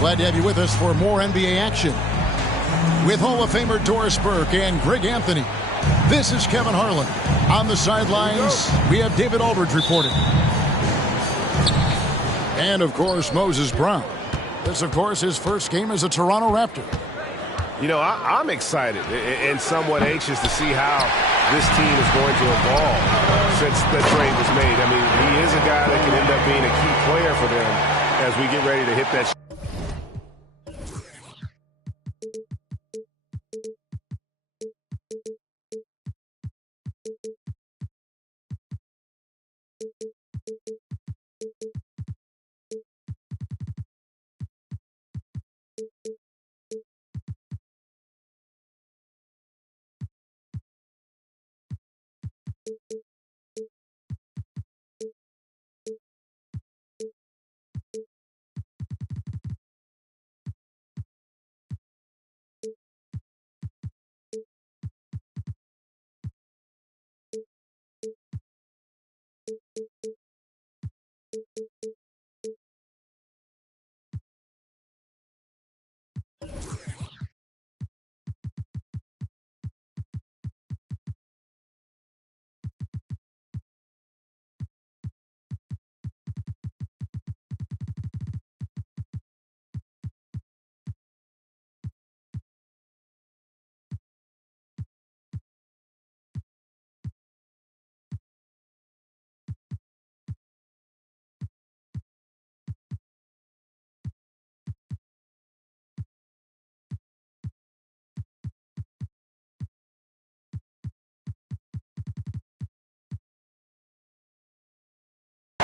Glad to have you with us for more NBA action. With Hall of Famer Doris Burke and Greg Anthony, this is Kevin Harlan. On the sidelines, we have David Aldridge reporting. And, of course, Moses Brown. This, of course, his first game as a Toronto Raptor. You know, I'm excited and somewhat anxious to see how this team is going to evolve since the trade was made. I mean, he is a guy that can end up being a key player for them as we get ready to hit that.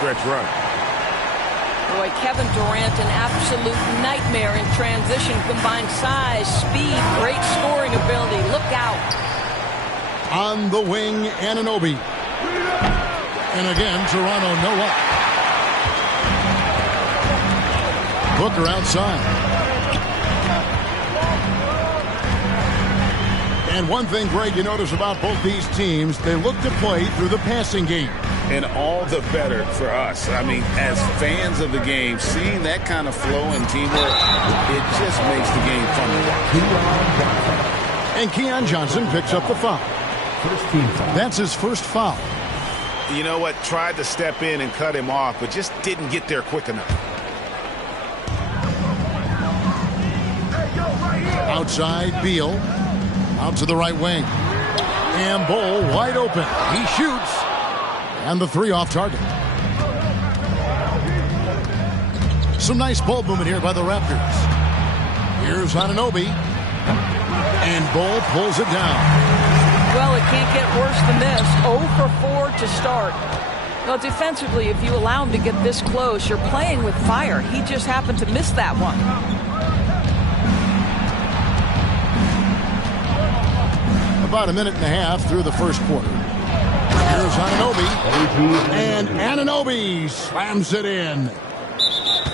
Run. Boy, Kevin Durant, an absolute nightmare in transition. Combined size, speed, great scoring ability. Look out. On the wing, Anunoby. And again, Toronto no up. Booker outside. And one thing, Greg, you notice about both these teams, they look to play through the passing game. And all the better for us. I mean, as fans of the game, seeing that kind of flow and teamwork, it just makes the game fun to watch. And Keon Johnson picks up the foul. First team foul. That's his first foul. You know what? Tried to step in and cut him off, but just didn't get there quick enough. Outside, Beal. Out to the right wing. And Bull wide open. He shoots. And the three off target. Some nice ball movement here by the Raptors. Here's Anunoby. And Bull pulls it down. Well, it can't get worse than this. 0 for 4 to start. Well, defensively, if you allow him to get this close, you're playing with fire. He just happened to miss that one. About a minute and a half through the first quarter. Here's Anunoby. And Anunoby slams it in.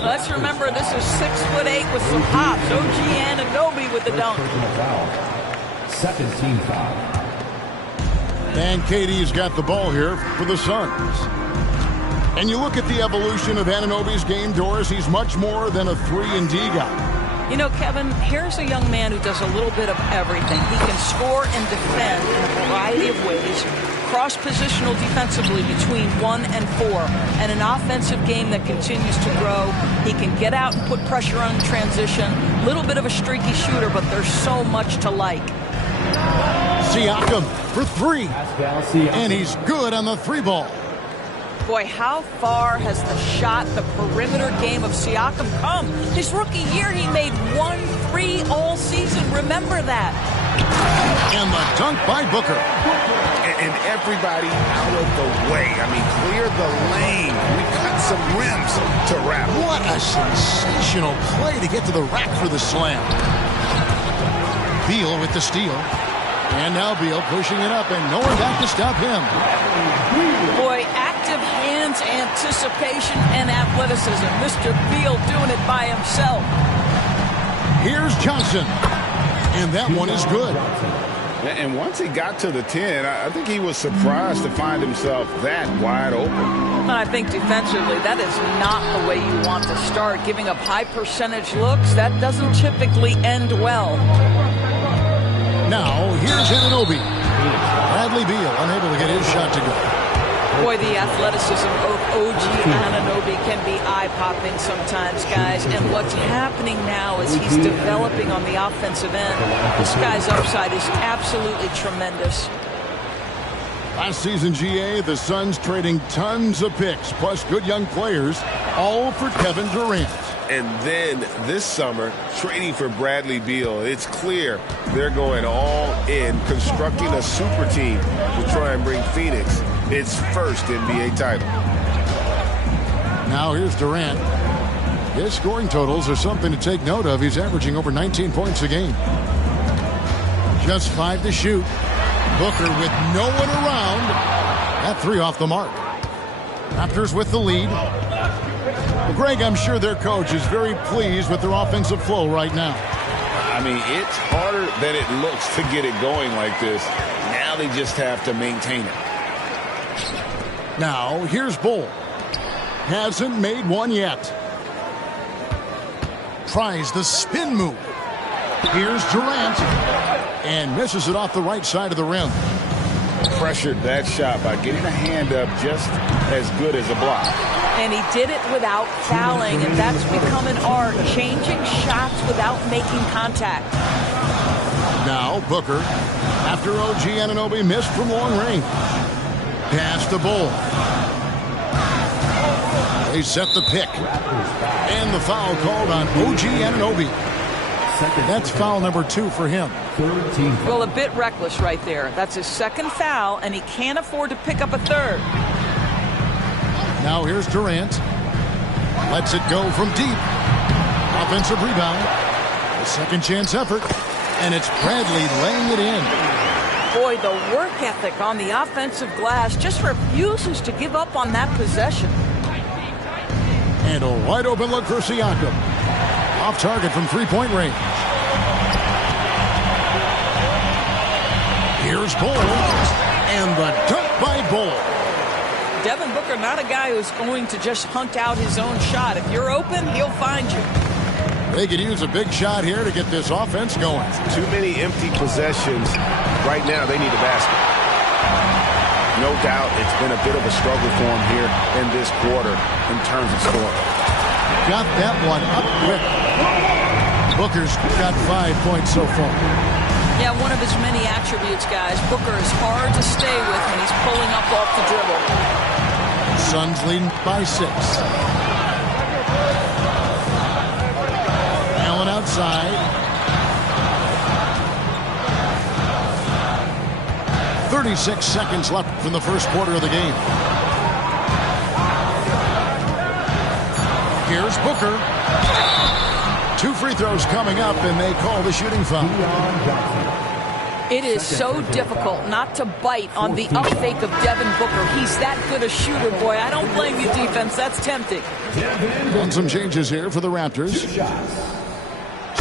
Let's remember this is 6'8" with some pops. OG Anunoby with the dunk. Second team foul. And KD's got the ball here for the Suns. And you look at the evolution of Anunoby's game, Doris, he's much more than a 3-and-D guy. You know, Kevin, here's a young man who does a little bit of everything. He can score and defend in a variety of ways. Cross-positional defensively between 1 and 4. And an offensive game that continues to grow. He can get out and put pressure on transition. Little bit of a streaky shooter, but there's so much to like. Siakam for 3. And he's good on the 3-ball. Boy, how far has the shot, the perimeter game of Siakam come? His rookie year, he made 1 3 all season. Remember that. And the dunk by Booker. And everybody out of the way. I mean, clear the lane. We cut some rims to wrap. What a sensational play to get to the rack for the slam. Beal with the steal. And now Beal pushing it up, and no one back to stop him. Boy, active hand Patience, anticipation, and athleticism. Mr. Beal doing it by himself. Here's Johnson. And that one is good. And once he got to the 10, I think he was surprised to find himself that wide open. And I think defensively, that is not the way you want to start. Giving up high percentage looks, that doesn't typically end well. Now, here's Anunoby. Bradley Beal unable to get his shot to go. Boy, the athleticism of OG Anunoby can be eye-popping sometimes, guys. And what's happening now is he's developing on the offensive end. This guy's upside is absolutely tremendous. Last season, GA, the Suns trading tons of picks, plus good young players, all for Kevin Durant. And then this summer, trading for Bradley Beal. It's clear they're going all in, constructing a super team to try and bring Phoenix its first NBA title. Now here's Durant. His scoring totals are something to take note of. He's averaging over 19 points a game. Just 5 to shoot. Booker with no one around. That 3 off the mark. Raptors with the lead. Well, Greg, I'm sure their coach is very pleased with their offensive flow right now. I mean, it's harder than it looks to get it going like this. Now they just have to maintain it. Now, here's Bull. Hasn't made one yet. Tries the spin move. Here's Durant. And misses it off the right side of the rim. Pressured that shot by getting a hand up just as good as a block. And he did it without fouling, and that's become an art, changing shots without making contact. Now Booker, after OG Anunoby missed from long range. Pass to Bull. They set the pick. And the foul called on OG Anunoby. That's foul number 2 for him. Well, a bit reckless right there. That's his second foul, and he can't afford to pick up a third. Now here's Durant. Lets it go from deep. Offensive rebound. A second chance effort. And it's Bradley laying it in. Boy, the work ethic on the offensive glass just refuses to give up on that possession. And a wide open look for Siakam. Off target from three-point range. Here's Bull. And the dunk by Bull. Devin Booker, not a guy who's going to just hunt out his own shot. If you're open, he'll find you. They could use a big shot here to get this offense going. Too many empty possessions. Right now, they need a basket. No doubt it's been a bit of a struggle for him here in this quarter in terms of scoring. Got that one up quick. Booker's got 5 points so far. Yeah, one of his many attributes, guys. Booker is hard to stay with when he's pulling up off the dribble. Suns leading by 6. Allen outside. 36 seconds left from the first quarter of the game. Here's Booker. 2 free throws coming up, and they call the shooting foul. It is so difficult not to bite on the up fake of Devin Booker. He's that good a shooter, boy. I don't blame you, defense. That's tempting. And some changes here for the Raptors.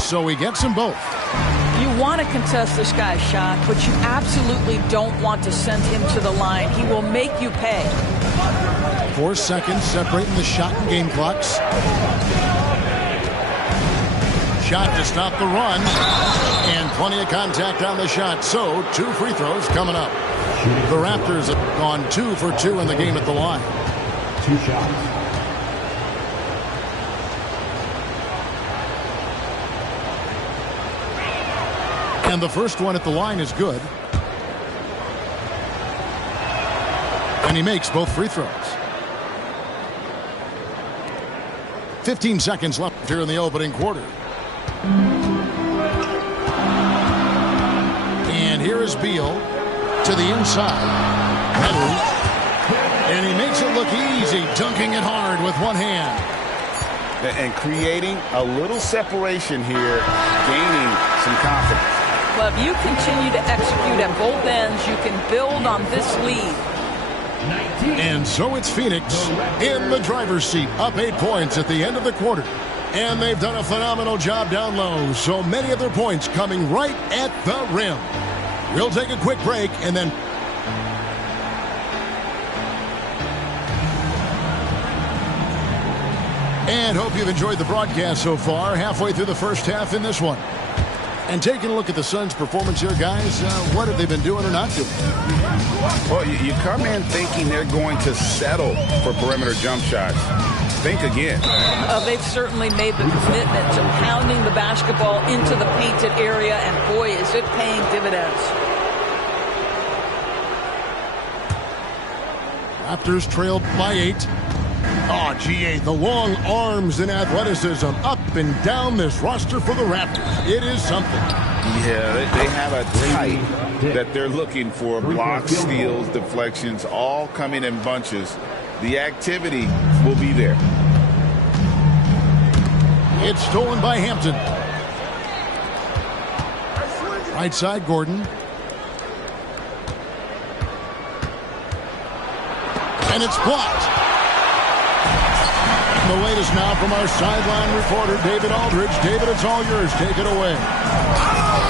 So he gets them both. You want to contest this guy's shot, but you absolutely don't want to send him to the line. He will make you pay. 4 seconds separating the shot and game clocks. Shot to stop the run. And plenty of contact on the shot. So 2 free throws coming up. The Raptors have gone 2 for 2 in the game at the line. 2 shots. And the first one at the line is good. And he makes both free throws. 15 seconds left here in the opening quarter. And here is Beal to the inside. And he makes it look easy, dunking it hard with one hand. And creating a little separation here, gaining some confidence. Well, if you continue to execute at both ends, you can build on this lead. And so it's Phoenix in the driver's seat, up 8 points at the end of the quarter. And they've done a phenomenal job down low, so many of their points coming right at the rim. We'll take a quick break and then... And hope you've enjoyed the broadcast so far, halfway through the first half in this one. And taking a look at the Suns' performance here, guys, what have they been doing or not doing? Well, you come in thinking they're going to settle for perimeter jump shots. Think again. They've certainly made the commitment to pounding the basketball into the painted area, and boy, is it paying dividends. Raptors trailed by 8. Oh, GA, the long arms and athleticism up and down this roster for the Raptors. It is something. Yeah, they have a type that they're looking for. Blocks, steals, deflections, all coming in bunches. The activity will be there. It's stolen by Hampton. Right side, Gordon. And it's blocked. The latest now from our sideline reporter, David Aldridge. David, it's all yours. Take it away.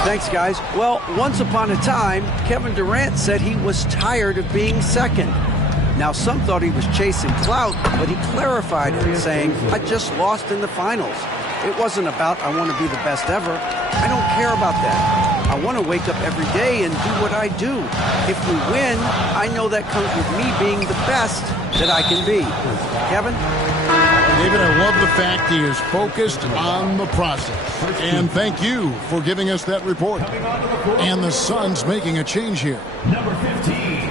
Thanks, guys. Well, once upon a time, Kevin Durant said he was tired of being second. Now, some thought he was chasing clout, but he clarified it, saying, I just lost in the finals. It wasn't about I want to be the best ever. I don't care about that. I want to wake up every day and do what I do. If we win, I know that comes with me being the best that I can be. Kevin? David, I love the fact he is focused on the process. And thank you for giving us that report. And the Suns making a change here. Number 15,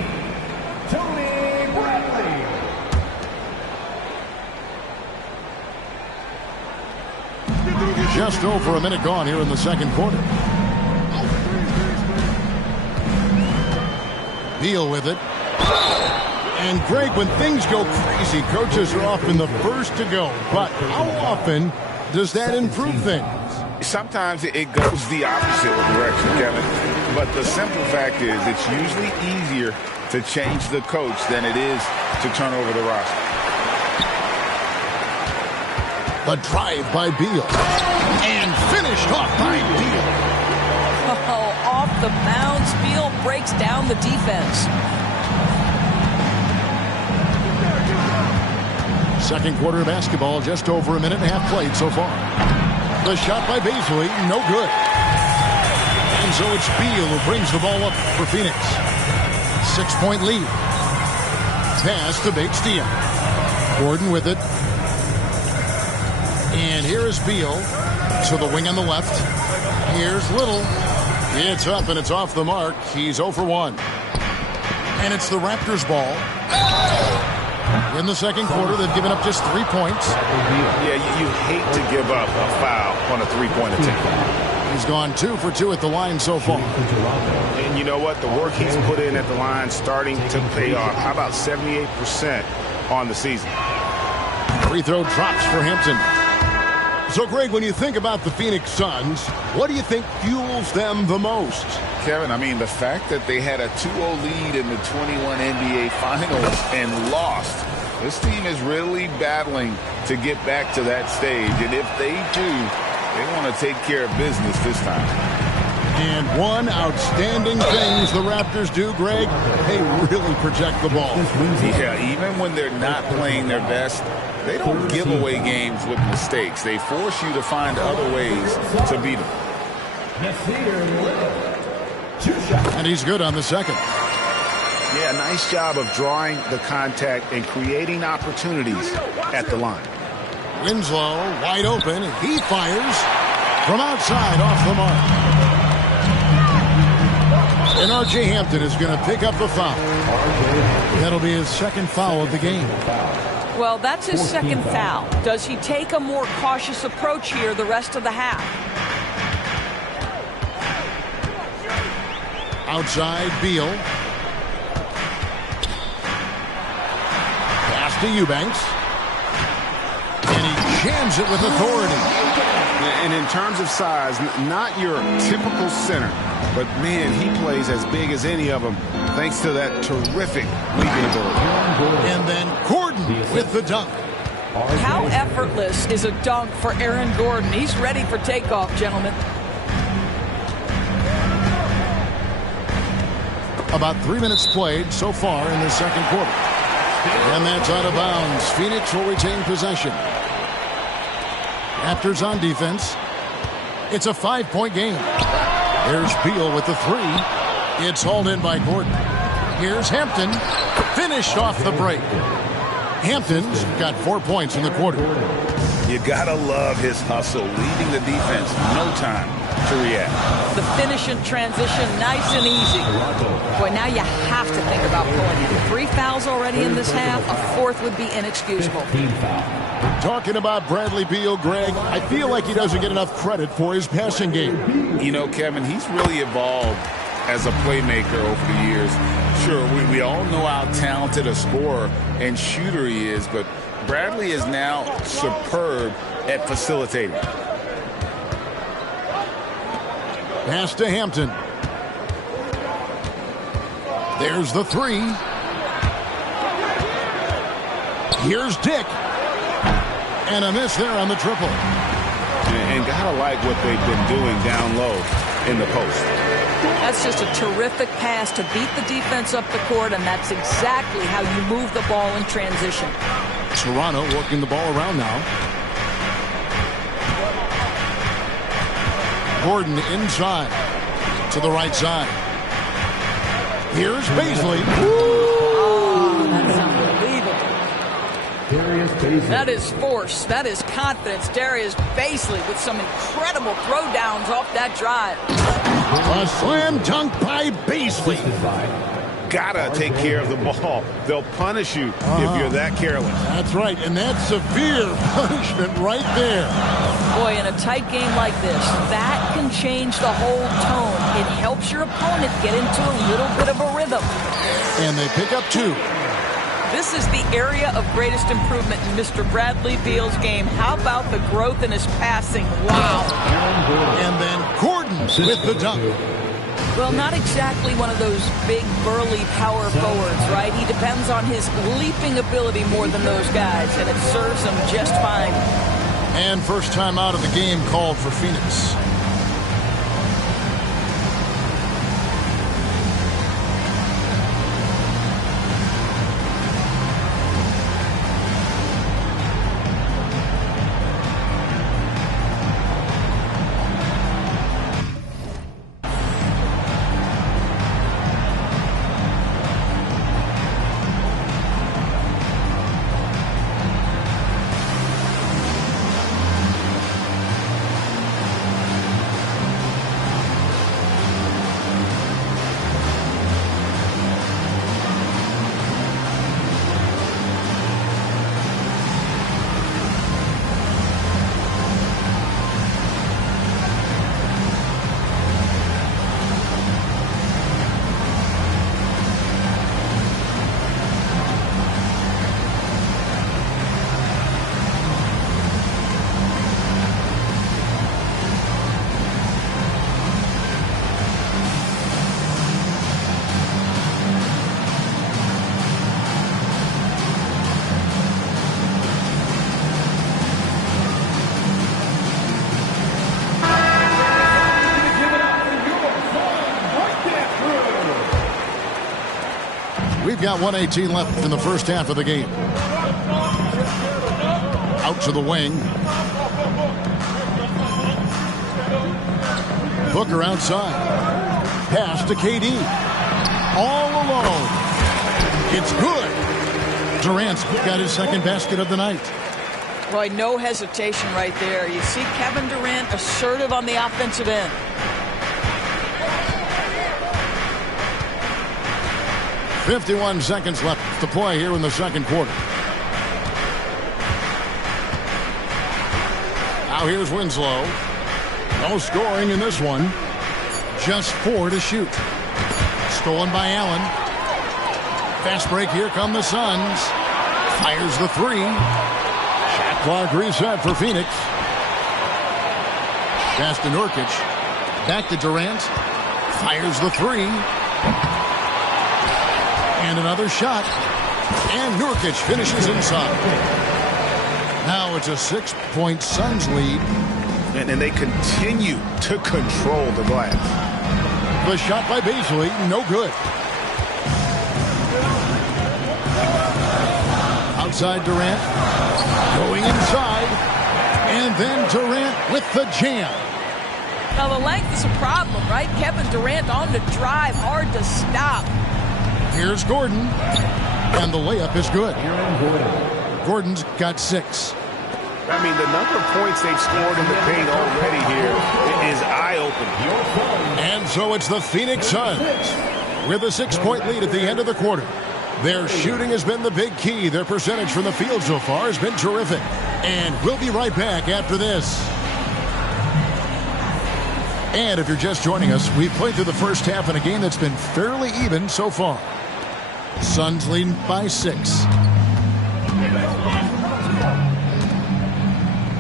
Tony Bradley. Just over a minute gone here in the second quarter. Beal with it. And Greg, when things go crazy, coaches are often the first to go. But how often does that improve things? Sometimes it goes the opposite direction, Kevin. But the simple fact is it's usually easier to change the coach than it is to turn over the roster. A drive by Beal. And finished off by Beal. Oh, off the bounce, Beal breaks down the defense. Second quarter of basketball, just over a minute and a half played so far. The shot by Baisley, no good. And so it's Beal who brings the ball up for Phoenix. 6-point lead. Pass to Bates-Diop. Gordon with it. And here is Beal to the wing on the left. Here's Little. It's up and it's off the mark. He's 0 for 1. And it's the Raptors' ball. In the second quarter, they've given up just 3 points. Yeah, you hate to give up a foul on a three-point attempt. He's gone 2 for 2 at the line so far. And you know what? The work he's put in at the line starting to pay off. How about 78% on the season? Free throw drops for Hampton. So, Greg, when you think about the Phoenix Suns, what do you think fuels them the most? Kevin, I mean, the fact that they had a 2-0 lead in the 21 NBA Finals and lost. This team is really battling to get back to that stage. And if they do, they want to take care of business this time. And one outstanding thing the Raptors do, Greg, they really protect the ball. Yeah, even when they're not playing their best, they don't give away games with mistakes. They force you to find other ways to beat them. And he's good on the second. Yeah, nice job of drawing the contact and creating opportunities at the line. Winslow wide open. He fires from outside off the mark. And R.J. Hampton is going to pick up the foul. That'll be his second foul of the game. Well, that's his second foul. Does he take a more cautious approach here the rest of the half? Outside, Beal. Pass to Eubanks. And he jams it with authority. And in terms of size, not your typical center, but man, he plays as big as any of them thanks to that terrific leaping ability. And then Gordon with the dunk. How effortless is a dunk for Aaron Gordon? He's ready for takeoff, gentlemen. About 3 minutes played so far in the second quarter. And that's out of bounds. Phoenix will retain possession. Raptors on defense. It's a 5-point game. There's Beal with the three. It's hauled in by Gordon. Here's Hampton. Finished off the break. Hampton's got 4 points in the quarter. You gotta love his hustle, leading the defense. No time to react. The finish in transition, nice and easy. Boy, now you have to think about pulling it. 3 fouls already in this half. A fourth would be inexcusable. Talking about Bradley Beal, Greg, I feel like he doesn't get enough credit for his passing game. You know, Kevin, he's really evolved as a playmaker over the years. Sure, we all know how talented a scorer and shooter he is, but Bradley is now superb at facilitating. Pass to Hampton. There's the three. Here's Dick. And a miss there on the triple. And gotta like what they've been doing down low in the post. That's just a terrific pass to beat the defense up the court, and that's exactly how you move the ball in transition. Toronto working the ball around now. Gordon inside to the right side. Here's Baisley. Oh, that's unbelievable. That is force. That is confidence. Darius Baisley with some incredible throwdowns off that drive. A slam dunk by Baisley. Gotta take care of the ball. They'll punish you if you're that careless. That's right, and that's severe punishment right there. Boy, in a tight game like this, that can change the whole tone. It helps your opponent get into a little bit of a rhythm. And they pick up 2. This is the area of greatest improvement in Mr. Bradley Beal's game. How about the growth in his passing? Wow. And then Gordon with the dunk. Well, not exactly one of those big, burly power forwards, right? He depends on his leaping ability more than those guys, and it serves him just fine. And first time out of the game called for Phoenix. We've got 1:18 left in the first half of the game. Out to the wing. Booker outside. Pass to KD. All alone. It's good. Durant's got his second basket of the night. Boy, no hesitation right there. You see Kevin Durant assertive on the offensive end. .51 seconds left to play here in the second quarter. Now here's Winslow. No scoring in this one. Just 4 to shoot. Stolen by Allen. Fast break. Here come the Suns. Fires the 3. Shot clock reset for Phoenix. Pass to Nurkic. Back to Durant. Fires the three. And another shot. And Nurkic finishes inside. Now it's a 6-point Suns lead. And they continue to control the glass. The shot by Beasley, no good. Outside Durant. Going inside. And then Durant with the jam. Now, the length is a problem, right? Kevin Durant on the drive, hard to stop. Here's Gordon. And the layup is good. Gordon's got 6. I mean, the number of points they've scored in the paint already here is eye-opening. And so it's the Phoenix Suns with a 6-point lead at the end of the quarter. Their shooting has been the big key. Their percentage from the field so far has been terrific. And we'll be right back after this. And if you're just joining us, we've played through the first half in a game that's been fairly even so far. Suns leading by 6.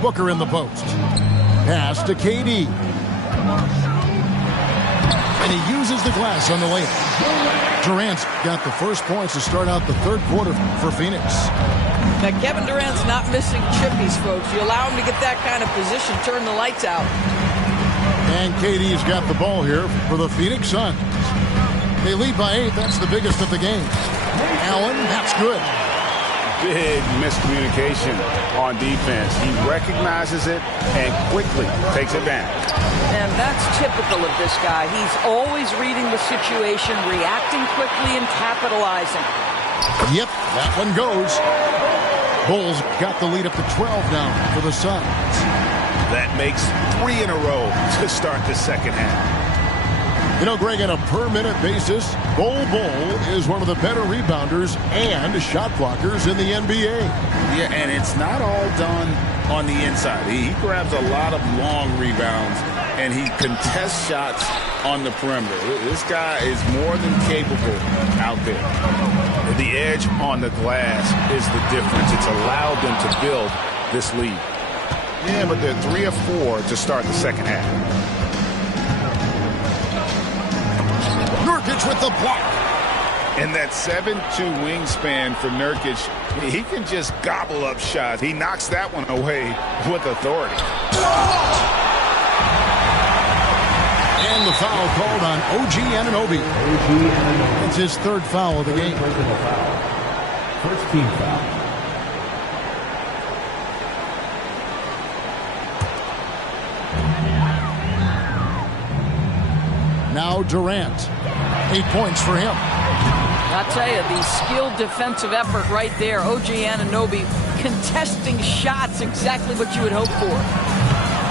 Booker in the post. Pass to KD. And he uses the glass on the layup. Durant's got the first points to start out the third quarter for Phoenix. Now, Kevin Durant's not missing chippies, folks. You allow him to get that kind of position, turn the lights out. And KD's got the ball here for the Phoenix Suns. They lead by 8. That's the biggest of the game. Allen, that's good. Big miscommunication on defense. He recognizes it and quickly takes advantage. And that's typical of this guy. He's always reading the situation, reacting quickly, and capitalizing. Yep, that one goes. Bulls got the lead up to 12 now for the Suns. That makes 3 in a row to start the second half. You know, Greg, on a per-minute basis, Bol is one of the better rebounders and shot blockers in the NBA. Yeah, and it's not all done on the inside. He grabs a lot of long rebounds, and he contests shots on the perimeter. This guy is more than capable out there. The edge on the glass is the difference. It's allowed them to build this lead. Yeah, but they're 3 of 4 to start the second half. Nurkic with the block. And that 7'2" wingspan for Nurkic, he can just gobble up shots. He knocks that one away with authority. And the foul called on OG Anunoby. It's his 3rd foul of the game. First team foul. Now Durant. 8 points for him. I'll tell you, the skilled defensive effort right there. OG Anunoby contesting shots, exactly what you would hope for.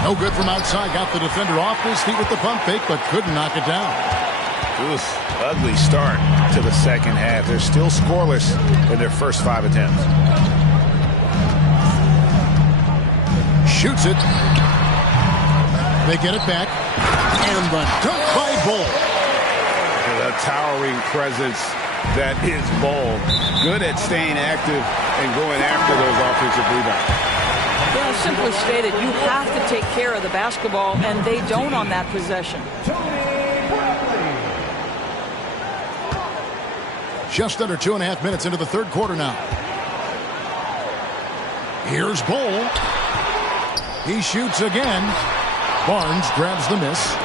No good from outside. Got the defender off his feet with the pump fake, but couldn't knock it down. Oof, ugly start to the second half. They're still scoreless in their first 5 attempts. Shoots it. They get it back. And the dunk by Bol. The towering presence that is Bol. Good at staying active and going after those offensive rebounds. Yeah, simply stated, you have to take care of the basketball, and they don't on that possession. Just under 2.5 minutes into the third quarter now. Here's Bol. He shoots again. Barnes grabs the miss.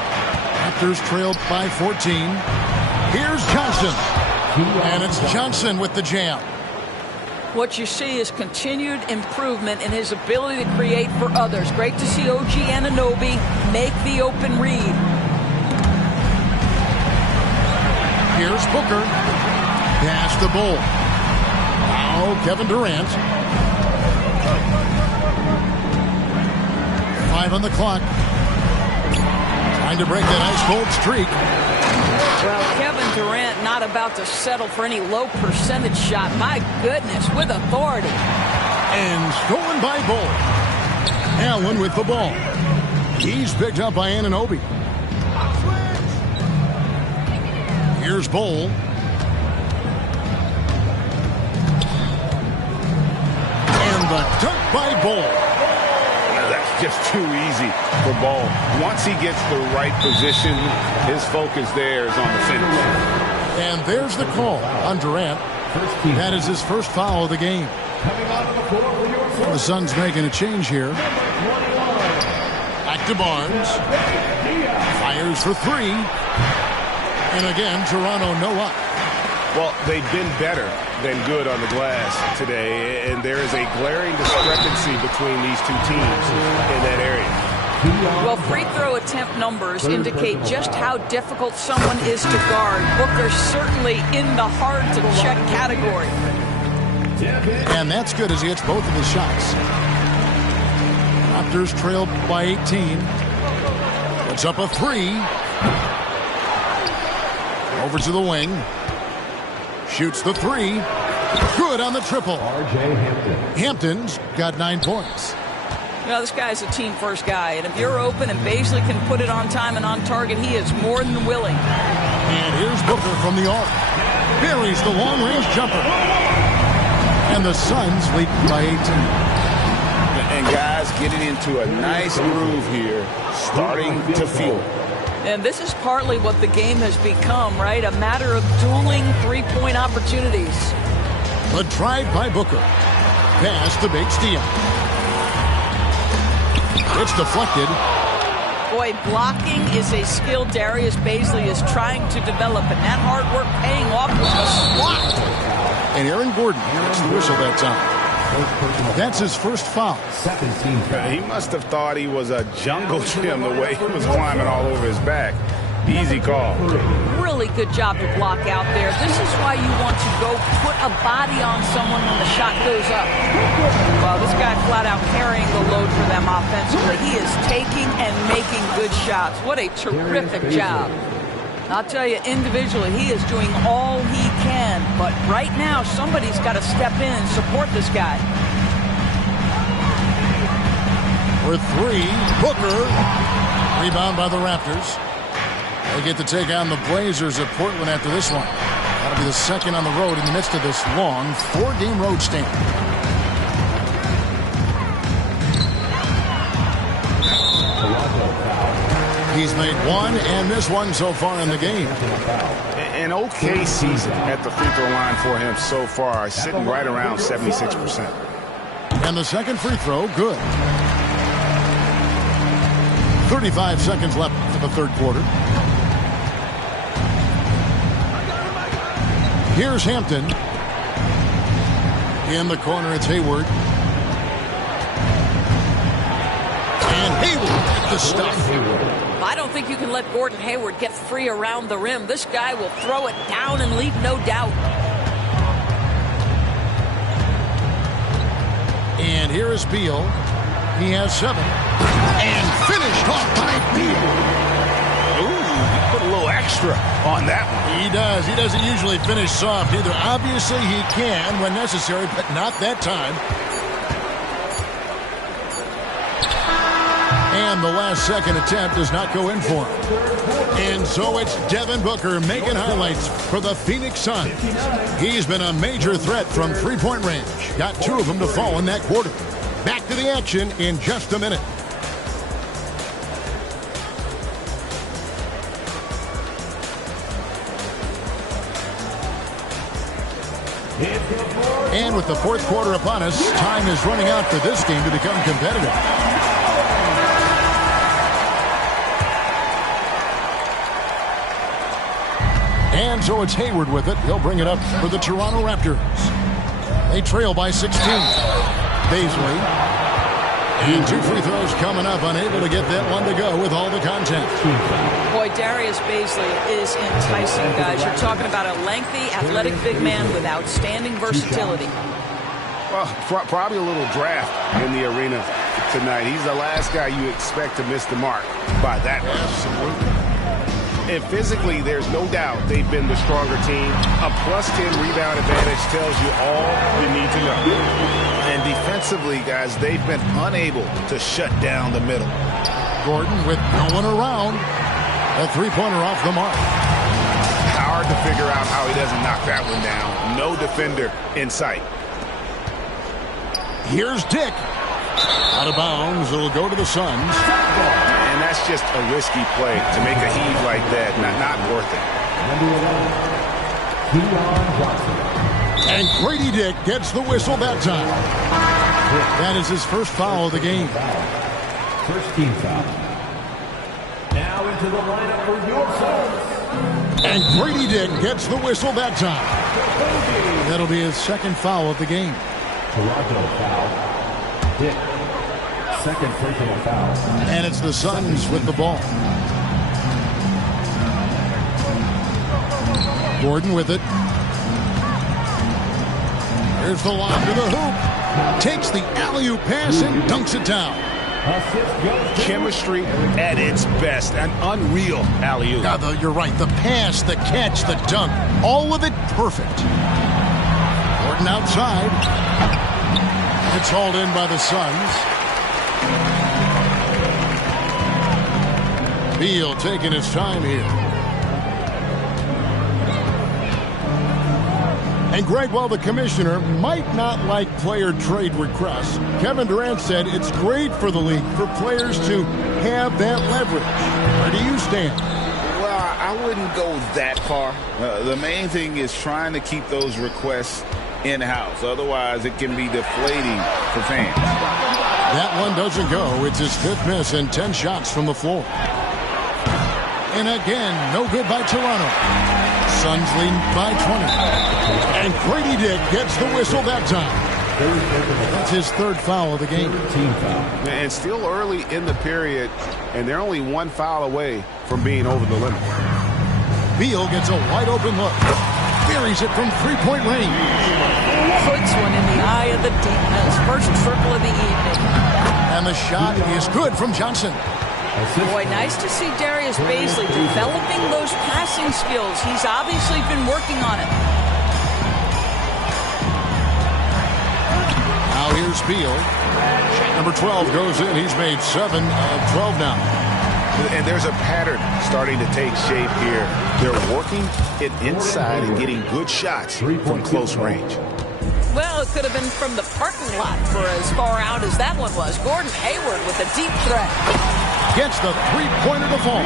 Raptors trailed by 14. Here's Johnson. And it's Johnson with the jam. What you see is continued improvement in his ability to create for others. Great to see OG Anunoby make the open read. Here's Booker. Pass to Bol. Now Kevin Durant. 5 on the clock. Trying to break that ice-cold streak. Well, Kevin Durant not about to settle for any low percentage shot. My goodness, with authority. And stolen by Bol. Allen with the ball. He's picked up by Anunoby. Here's Bol. And the dunk by Bol. That just too easy for Ball. Once he gets the right position, his focus there is on the finish. And there's the call on Durant. That is his first foul of the game. The Suns making a change here. Back to Barnes. Fires for three. And again, Toronto no up. Well, they've been better than good on the glass today, and there is a glaring discrepancy between these two teams in that area. Well, free throw attempt numbers indicate just how difficult someone is to guard. Booker's certainly in the hard-to-check category. And that's good as he hits both of his shots. Raptors trailed by 18. Puts up a three. Over to the wing. Shoots the three. Good on the triple. Hampton's got 9 points. You know, this guy's a team-first guy, and if you're open and Baisley can put it on time and on target, he is more than willing. And here's Booker from the arc. Buries the long-range jumper. And the Suns lead by 18. And guys getting into a nice groove here, starting to feel it. And this is partly what the game has become, right? A matter of dueling three-point opportunities. A drive by Booker. Pass to Bates-Diop. It's deflected. Boy, blocking is a skill Darius Baisley is trying to develop, and that hard work paying off with a swat. And Aaron Gordon gets the whistle that time. That's his first foul. He must have thought he was a jungle gym the way he was climbing all over his back. Easy call. Really good job to block out there. This is why you want to go put a body on someone when the shot goes up. Well, this guy flat out carrying the load for them offensively. He is taking and making good shots. What a terrific job. I'll tell you, individually, he is doing all he can. But right now, somebody's got to step in and support this guy. For three, Booker. Rebound by the Raptors. They get to take on the Blazers at Portland after this one. That'll be the second on the road in the midst of this long 4-game road stand. He's made one and missed one so far in the game. An okay season at the free throw line for him so far, sitting right around 76%. And the second free throw, good. 35 seconds left for the third quarter. Here's Hampton. In the corner, it's Hayward. And Hayward with the stuff. I don't think you can let Gordon Hayward get free around the rim. This guy will throw it down and leave no doubt. And here is Beal. He has 7. And finished off by Beal. Ooh, he put a little extra on that one. He does. He doesn't usually finish soft either. Obviously, he can when necessary, but not that time. And the last second attempt does not go in for him. And so it's Devin Booker making highlights for the Phoenix Suns. He's been a major threat from three-point range. Got 2 of them to fall in that quarter. Back to the action in just a minute. And with the fourth quarter upon us, time is running out for this game to become competitive. And so it's Hayward with it. He'll bring it up for the Toronto Raptors. They trail by 16. Baisley. And 2 free throws coming up. Unable to get that one to go with all the contact. Boy, Darius Baisley is enticing, guys. You're talking about a lengthy, athletic big man with outstanding versatility. Well, probably a little draft in the arena tonight. He's the last guy you expect to miss the mark by that much. Absolutely. And physically, there's no doubt they've been the stronger team. A +10 rebound advantage tells you all you need to know. And defensively, guys, they've been unable to shut down the middle. Gordon with no one around. A three-pointer off the mark. Hard to figure out how he doesn't knock that one down. No defender in sight. Here's Dick. Out of bounds. It'll go to the Suns. And that's just a risky play to make a heave like that. Not worth it. And Grady Dick gets the whistle that time. That is his first foul of the game. First team foul. Now into the lineup for your Suns. And Grady Dick gets the whistle that time. That'll be his second foul of the game. Toronto foul. Dick. Second personal foul. And it's the Suns with the ball. Gordon with it. Here's the lob to the hoop. Takes the alley-oop pass and dunks it down. Chemistry at its best. An unreal alley-oop. You're right. The pass, the catch, the dunk. All of it perfect. Gordon outside. It's hauled in by the Suns. Beal taking his time here. And Greg, while the commissioner might not like player trade requests, Kevin Durant said it's great for the league for players to have that leverage. Where do you stand? Well, I wouldn't go that far. The main thing is trying to keep those requests in-house. Otherwise, it can be deflating for fans. That one doesn't go. It's his fifth miss and 10 shots from the floor. And again, no good by Toronto. Suns leading by 20. And Grady Dick gets the whistle that time. That's his third foul of the game. And still early in the period, and they're only one foul away from being over the limit. Beal gets a wide open look. Buries it from three-point range. Puts one in the eye of the defense. First triple of the evening. And the shot is good from Johnson. Boy, nice to see Darius Baisley developing those passing skills. He's obviously been working on it. Now here's Beal. Number 12 goes in. He's made 7 of 12 now. And there's a pattern starting to take shape here. They're working it inside and getting good shots from close range. Well, it could have been from the parking lot for as far out as that one was. Gordon Hayward with a deep threat. Gets the three-pointer to fall.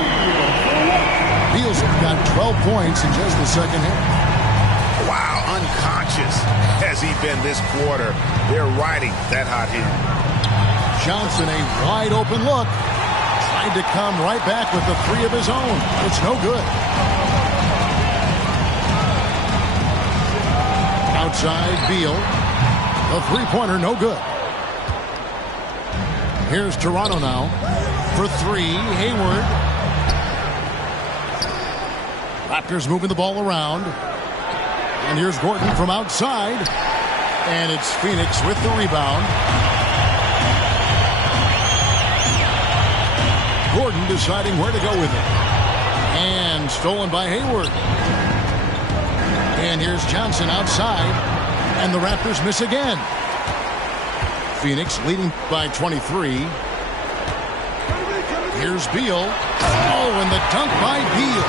Beal's got 12 points in just the second half. Wow, unconscious has he been this quarter. They're riding that hot hand. Johnson, a wide open look. Tried to come right back with the three of his own. It's no good. Outside Beal. The three-pointer, no good. Here's Toronto now. For three, Hayward. Raptors moving the ball around. And here's Gordon from outside. And it's Phoenix with the rebound. Gordon deciding where to go with it. And stolen by Hayward. And here's Johnson outside. And the Raptors miss again. Phoenix leading by 23. Here's Beal. Oh, and the dunk by Beal.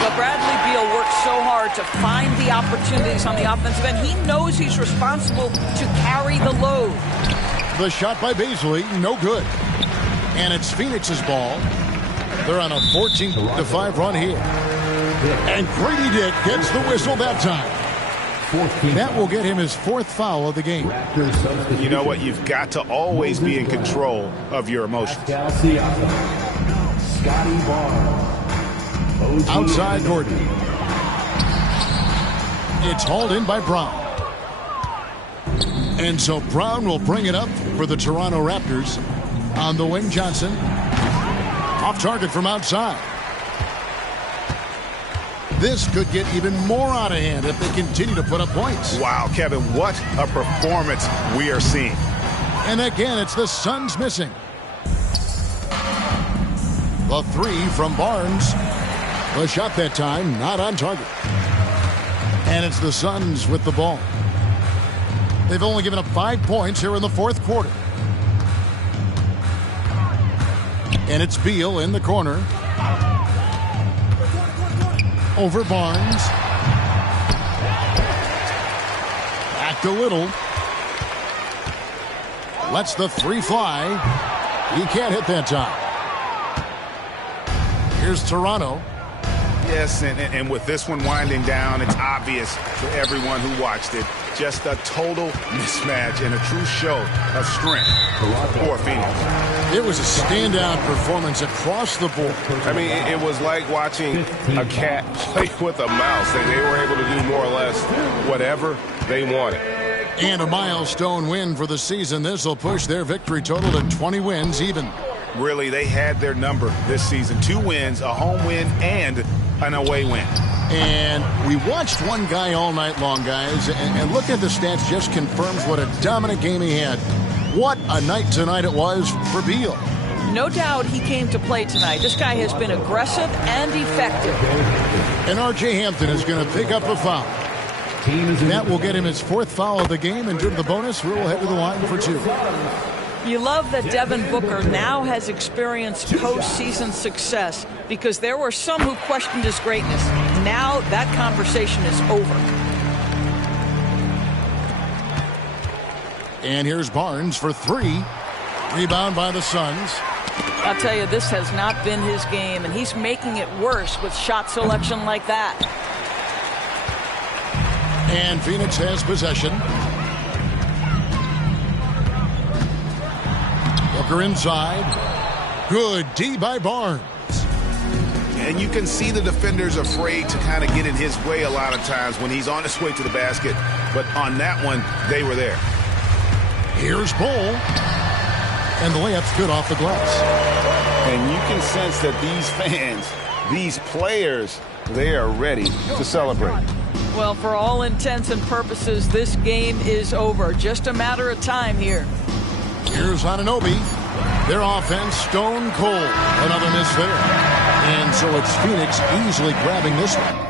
Well, Bradley Beal works so hard to find the opportunities on the offensive end. He knows he's responsible to carry the load. The shot by Baisley, no good. And it's Phoenix's ball. They're on a 14-5 run here. And Grady Dick gets the whistle that time. That will get him his fourth foul of the game. You know what? You've got to always be in control of your emotions. Outside Gordon. It's hauled in by Brown. And so Brown will bring it up for the Toronto Raptors. On the wing, Johnson. Off target from outside. This could get even more out of hand if they continue to put up points. Wow, Kevin, what a performance we are seeing. And again, it's the Suns missing. The three from Barnes. The shot that time, not on target. And it's the Suns with the ball. They've only given up 5 points here in the fourth quarter. And it's Beal in the corner. Over Barnes. Back to Little. Lets the three fly. He can't hit that time. Here's Toronto. Yes, and with this one winding down, it's obvious to everyone who watched it. Just a total mismatch and a true show of strength for Phoenix. It was a standout performance across the board. I mean, it was like watching a cat play with a mouse. They were able to do more or less whatever they wanted. And a milestone win for the season. This will push their victory total to 20 wins even. Really, they had their number this season. 2 wins, a home win, and an away win. And we watched one guy all night long, guys, and look at the stats just confirms what a dominant game he had. What a night tonight it was for Beal. No doubt he came to play tonight. This guy has been aggressive and effective. And R.J. Hampton is going to pick up a foul. That will get him his 4th foul of the game, and due to the bonus, we'll head to the line for 2. You love that Devin Booker now has experienced postseason success because there were some who questioned his greatness. Now that conversation is over. And here's Barnes for 3. Rebound by the Suns. I'll tell you, this has not been his game, and he's making it worse with shot selection like that. And Phoenix has possession. Booker inside. Good D by Barnes. And you can see the defenders afraid to kind of get in his way a lot of times when he's on his way to the basket. But on that one, they were there. Here's Bull. And the layup's good off the glass. And you can sense that these fans, these players, they are ready to celebrate. Well, for all intents and purposes, this game is over. Just a matter of time here. Here's Anunoby. Their offense stone cold. Another miss there. And so it's Phoenix easily grabbing this one.